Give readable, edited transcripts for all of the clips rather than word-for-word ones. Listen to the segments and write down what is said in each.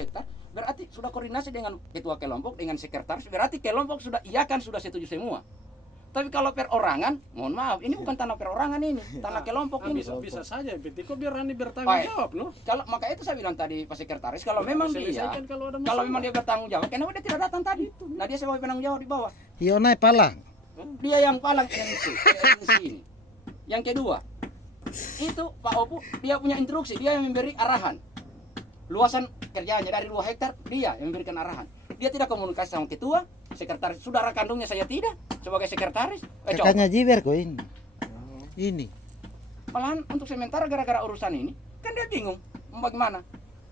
hektar, berarti sudah koordinasi dengan ketua kelompok, dengan sekretaris, berarti kelompok sudah iakan, sudah setuju semua. Tapi kalau perorangan, mohon maaf, ini bukan tanah perorangan ini, tanah kelompok ini. Bisa saja, kok biar Rani bertanggung jawab, loh. Kalau maka itu saya bilang tadi Pak Sekretaris, kalau memang dia, kalau memang dia bertanggung jawab, kenapa dia tidak datang tadi? Nah dia sebagai penanggung jawab di bawah. Iya naik palang. Dia yang palang yang itu, ini. Yang kedua, itu Pak Opu, dia punya instruksi, dia yang memberi arahan. Luasan kerjanya dari 2 hektar, dia yang memberikan arahan. Dia tidak komunikasi sama ketua, sekretaris, saudara kandungnya saya tidak sebagai sekretaris. Kakaknya Jiber kok ini. Ini. Malahan untuk sementara gara-gara urusan ini, kan dia bingung mau bagaimana.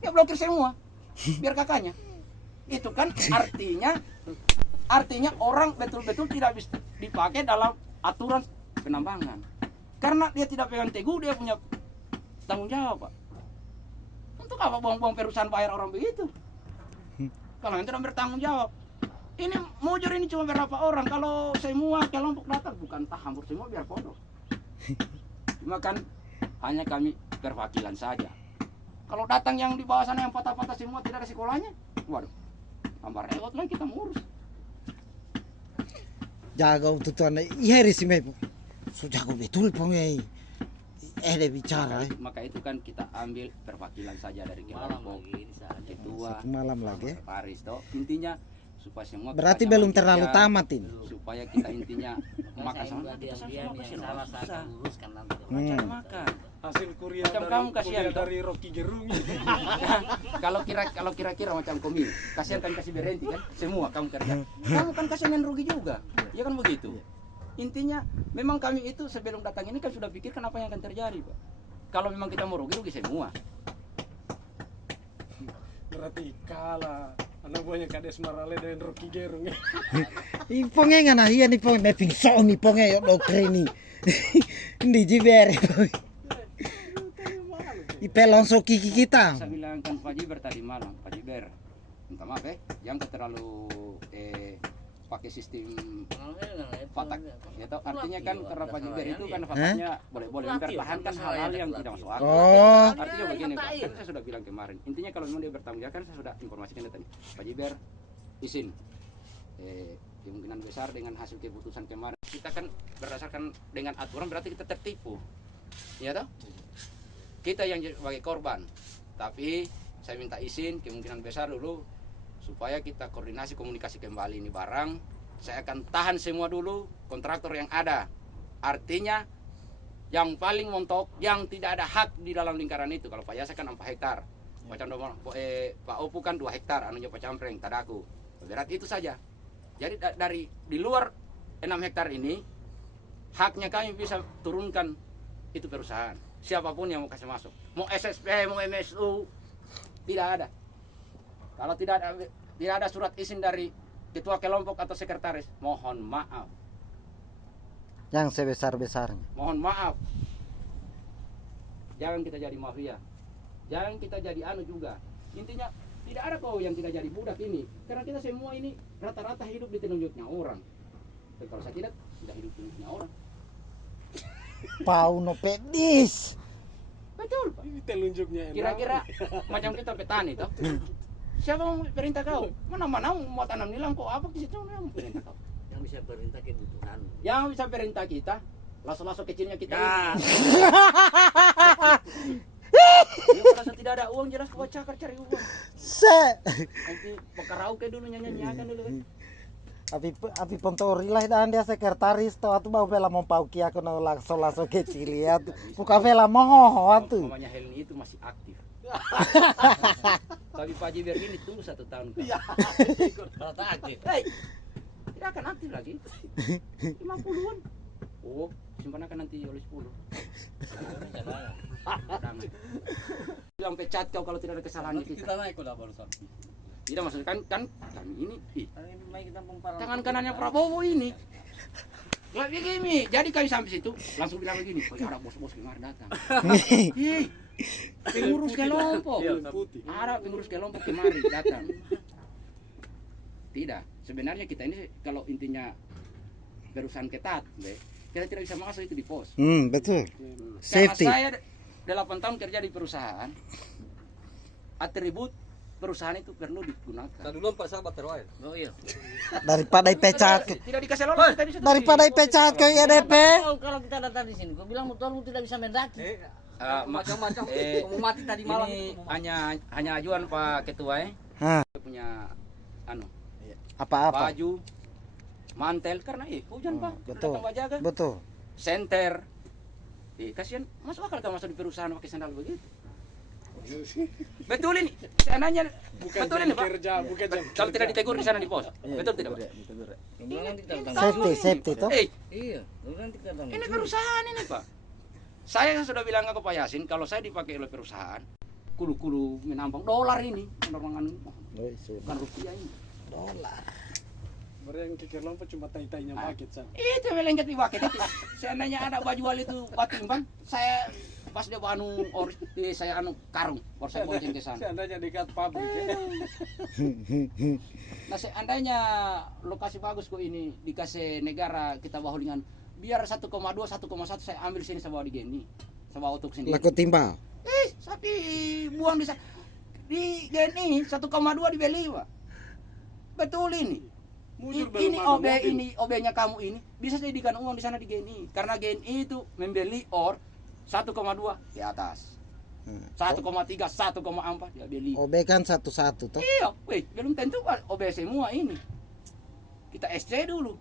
Dia blokir semua, biar kakaknya. Itu kan artinya orang betul-betul tidak bisa dipakai dalam aturan penambangan. Karena dia tidak pegang teguh, dia punya tanggung jawab, Pak. Untuk apa buang-buang perusahaan bayar orang begitu? Kalau yang tidak bertanggung jawab. Ini mujur ini cuma berapa orang, kalau semua kelompok datang bukan hampir semua biar pondok. Cuma kan hanya kami perwakilan saja. Kalau datang yang di bawah sana yang patah-patah semua tidak ada sekolahnya, waduh, tambah repot lagi kita ngurus. Jaga untuk tuan iheri sih me. Jago betul pengai. Ada bicara. Maka itu kan kita ambil perwakilan saja dari kelompok, ketua, malam lagi. Paris toh. Intinya supaya semua berarti belum terlalu tamat ini. Supaya kita intinya makan sama makan. Hasil kuliah macam kamu kasihan dari Rocky Gerung. Kalau kira-kira macam komil, kasihan kan kasih berhenti kan semua kamu kerja. Kamu kan kasihan yang rugi juga. Ya kan begitu. Intinya memang kami itu sebelum datang ini kan sudah pikirkan apa yang akan terjadi, Pak. Kalau memang kita mau rugi semua. Berarti kalah anak buahnya Kades Marale dan Rocky Gerung. Iponge ngana iya ni pong me pingso mi ponge yo do kreni. Ndi Jiber. Ipelon so kiki kita. Saya bilang kan Pak Jiber tadi malam, Pak Jiber. Minta maaf jangan terlalu pakai sistem fatak. Ya tahu artinya kan karena Pak Jiber itu kan fataknya boleh-boleh mempertahankan hal-hal yang tidak masuk akal. Oh. Artinya begini Pak, kan saya sudah bilang kemarin. Intinya kalau memang dia bertanggung jawab kan saya sudah informasikan tadi. Pak Jiber izin kemungkinan besar dengan hasil keputusan kemarin kita kan berdasarkan dengan aturan berarti kita tertipu. Ya toh? Kita yang sebagai korban. Tapi saya minta izin kemungkinan besar dulu supaya kita koordinasi komunikasi kembali ini barang. Saya akan tahan semua dulu kontraktor yang ada. Artinya yang paling montok, yang tidak ada hak di dalam lingkaran itu. Kalau Pak Yasa kan 4 hektar, macam Pak Opu kan 2 hektar, anunya Pak Campreng, Tadaku. Berat itu saja. Jadi dari di luar 6 hektar ini, haknya kami bisa turunkan itu perusahaan. Siapapun yang mau kasih masuk, mau SSP, mau MSU, tidak ada. Kalau tidak ada surat izin dari ketua kelompok atau sekretaris, mohon maaf. Yang sebesar-besarnya. Mohon maaf. Jangan kita jadi mafia. Jangan kita jadi anu juga. Intinya tidak ada kau yang tidak jadi budak ini. Karena kita semua ini rata-rata hidup di telunjuknya orang. Tapi kalau saya tidak hidup di telunjuknya orang. Pauno pedis. Betul, Pak. Ini telunjuknya. Kira-kira macam kita petani toh. Siapa mau perintah kau? Mana-mana mau tanam nilang kok apa di situ yang perintah kau? Yang bisa perintah kebutuhan. Yang bisa perintah kita, laso-laso kecilnya kita. Ya. Ini merasa tidak ada uang jelas kau cakar cari uang. Nanti pekarau ke dulu nyanyi-nyanyikan dulu kan. Api pontori lah dan dia sekretaris to atu bau vela mau pau kia kono laso kecil ya. Buka vela moho atu. Mamanya Helni itu masih aktif. Tapi Pak Jiber ini tunggu 1 tahun kan. Iya. Rata aktif. Hei, tidak akan aktif lagi. 50-an. Oh, simpan akan nanti oleh 10. Damai. Bilang pecat kau kalau tidak ada kesalahan di Kita kita. naik udah barusan. Tidak maksudnya kan kami ini. Ini kita pengparan. Tangan kanannya Prabowo ini. Nggak begini. Jadi kami sampai situ langsung bilang begini. Oh, ada bos-bos kemarin datang. Hei, pengurus kelompok. Ada pengurus kelompok kemarin datang. Tidak. Sebenarnya kita ini kalau intinya perusahaan ketat, kita tidak bisa masuk itu di pos. Betul. Karena Safety. saya 8 tahun kerja di perusahaan, atribut perusahaan itu perlu digunakan. dulu Pak sahabat terwain. Oh iya. Daripada dipecat ke, Tidak dikasih lolos kita di situ. daripada dipecat ke IDP. Oh, kalau kita datang di sini, gua bilang motormu tidak bisa mendaki. Macam-macam. Eh, Kamu mati tadi malam. Ini hanya ajuan Pak Ketua Hah. Dia punya anu Apa-apa? baju, mantel karena hujan Pak. betul. Datang bajaga, Betul. senter. Kasihan, masuk akal kalau masuk di perusahaan pakai sandal begitu. Betul ini. Seandainya Bukan betul jam ini Pak. kerja, bukan jam Kalau tidak kerja. ditegur di sana di pos. Betul tidak Pak? Gua bilang nanti kita datang. Safety, safety toh. Iya, gua bilang nanti kita datang. Ini perusahaan ini Pak. Saya sudah bilang ke Pak Yasin kalau saya dipakai oleh perusahaan, kulu-kulu menampang dolar ini, penerbangan bukan rupiah ini. Dolar. Baru yang kikir lompat cuma tai-tainya paket san. Itu melengket di bucket itu. Seandainya ada baju wali itu batu timbang, saya pas dia anu saya anu karung, baru saya bonceng ke sana. Seandainya dekat pabrik ya. Nah seandainya lokasi bagus kok ini dikasih negara kita bawa dengan biar 1,2, 1,1 saya ambil sini saya bawa di Geni, saya bawa untuk sendiri. Laku timbal. Sapi buang di Geni 1,2 dibeli Pak. Betul ini. Mujur belum Ini ada OB mobil. ini OB-nya kamu ini bisa jadikan uang di sana di Geni karena Geni itu membeli or 1,2 di atas. 1,3, 1,4 dia beli. OB kan satu-satu toh. Iya, weh, belum tentu Pak OB semua ini. Kita SC dulu.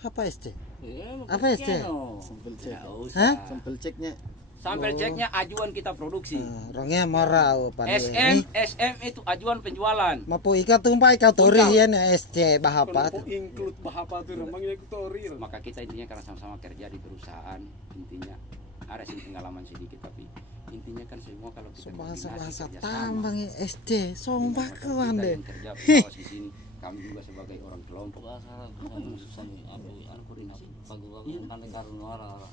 Apa SC? Iya, Apa SC? Sampel cek. Hah? Sampel ceknya. Sampel ceknya ajuan kita produksi. Orangnya marah SM itu ajuan penjualan. Mapu ika tumpai kau tori ya SC bahapa. Kalau include bahapa tuh namanya itu tori. Maka kita intinya karena sama-sama kerja di perusahaan, intinya ada sih pengalaman sedikit tapi intinya kan semua kalau kita Bahasa-bahasa kerjasama, tambang SC, sombak kita kawan deh. yang kerja pengawas di sini, kami juga sebagai orang kelompok.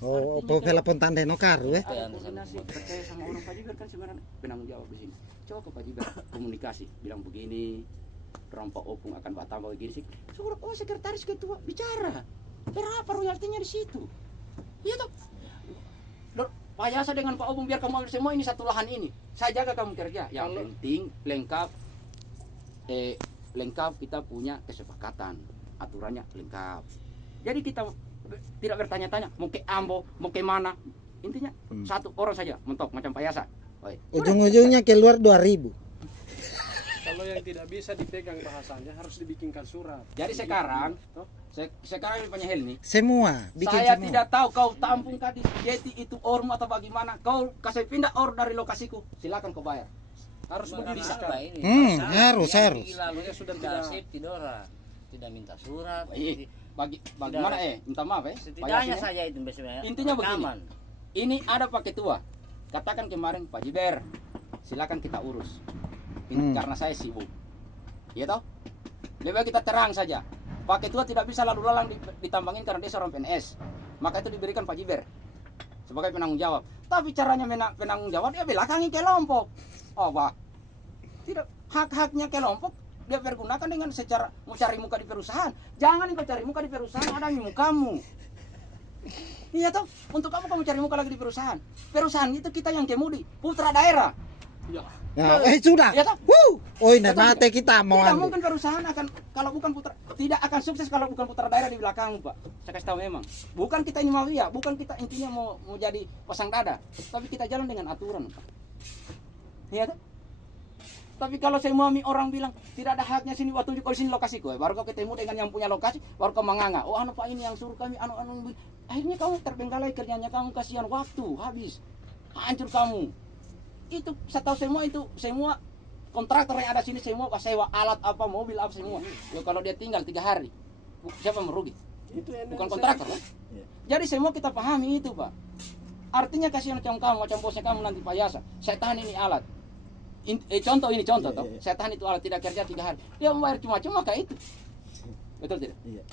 Oh, apa vela pontande no karu eh. Ada koordinasi percaya sama orang Pak Jiber kan sebenarnya penanggung jawab di sini. Coba ke Pak Jiber komunikasi, bilang begini, orang Pak Opung akan tambah begini sih. Suruh sekretaris ketua bicara. Berapa royaltinya di situ? Iya toh. Pak Yasa dengan Pak Opung biar kamu ambil semua ini satu lahan ini. Saya jaga kamu kerja. Yang penting lengkap lengkap kita punya kesepakatan. Aturannya lengkap. Jadi kita tidak bertanya-tanya mau ke Ambo, mau ke mana. Intinya satu orang saja mentok macam Pak Yasa. Ujung-ujungnya keluar 2000. Kalau yang tidak bisa dipegang bahasanya harus dibikinkan surat. Jadi sekarang sekarang ini Pak Helmi, Semua bikin saya semua. tidak tahu kau tampung di Jeti itu ormu atau bagaimana. Kau kasih pindah or dari lokasiku, silakan kau bayar. Harus Karena begitu apa sekarang. ini? Harus. Makanya sudah tidak tidak- safety Dora. Tidak minta surat. Bagaimana minta maaf Pak Setidaknya Yasin, saja itu biasanya. Intinya begini. rekaman. Ini ada Pak Ketua. Katakan kemarin Pak Jiber, silakan kita urus. Ini karena saya sibuk. Iya toh? Lebih baik kita terang saja. Pak Ketua tidak bisa lalu lalang ditambangin karena dia seorang PNS. Maka itu diberikan Pak Jiber sebagai penanggung jawab. Tapi caranya penanggung jawab dia belakangi kelompok. Oh, Pak. Tidak hak-haknya kelompok dia pergunakan dengan secara mau cari muka di perusahaan. Jangan kau cari muka di perusahaan, ada mukamu. Iya toh, untuk kamu cari muka lagi di perusahaan. Perusahaan itu kita yang kemudi, putra daerah. Ya. Nah, sudah. Iya toh? Oh, ini mate kita mau Tidak ambil. mungkin perusahaan akan kalau bukan putra tidak akan sukses kalau bukan putra daerah di belakangmu, Pak. Saya kasih tahu memang. Bukan kita ini mafia, bukan kita intinya mau jadi pasang dada, tapi kita jalan dengan aturan, Pak. Iya toh? Tapi kalau saya mami orang bilang tidak ada haknya sini waktu di sini lokasiku, baru kau ketemu dengan yang punya lokasi, baru kau menganga. Oh, anu Pak ini yang suruh kami, anu. Akhirnya kamu terbengkalai kerjanya, kamu kasihan waktu habis, hancur kamu. Itu saya tahu semua itu semua kontraktor yang ada sini semua sewa alat apa mobil apa semua. Ya, kalau dia tinggal 3 hari, siapa yang merugi? Itu yang Bukan saya- kontraktor kan? Jadi semua kita pahami itu Pak. Artinya kasihan macam kamu, macam bosnya kamu nanti Pak Yasa. Saya tahan ini alat. Contoh toh. Saya tahan itu alat tidak kerja 3 hari. Dia membayar cuma-cuma kayak itu. Betul tidak? Iya.